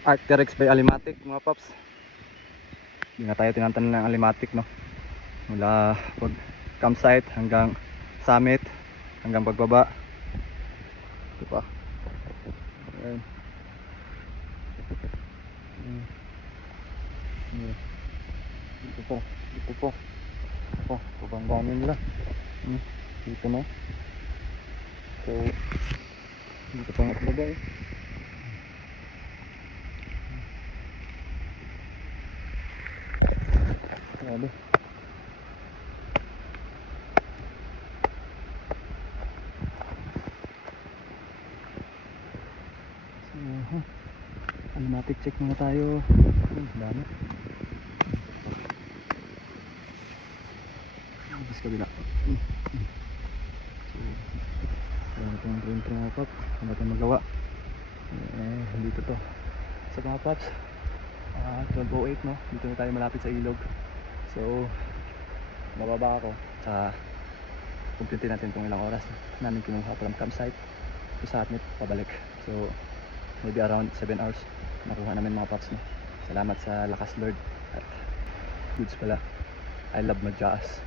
Arcteryx by Alimatic mga paps. Hindi na tayo tinatanan ng Alimatic, no? Mula campsite hanggang summit, hanggang pagbaba, diba? Ayan. Dito po, dito po. Pabangganin nila. Dito na. So, dito pa nga talaga eh. Grabe. So, Alimatic check muna tayo. Dami. Bis kabila. So, wala tayong drone to mga paps. Wala tayong magawa. Dito to. So mga paps, 12:08, no? Dito na tayo malapit sa ilog. So, bababa ako. Tsaka, kumpitin natin kung ilang oras namin kinuha from campsite to summit, pabalik. So, maybe around 7 hours nakuha namin mga paps, no? Salamat sa lakas Lord. At goods pala, I love Madjaas.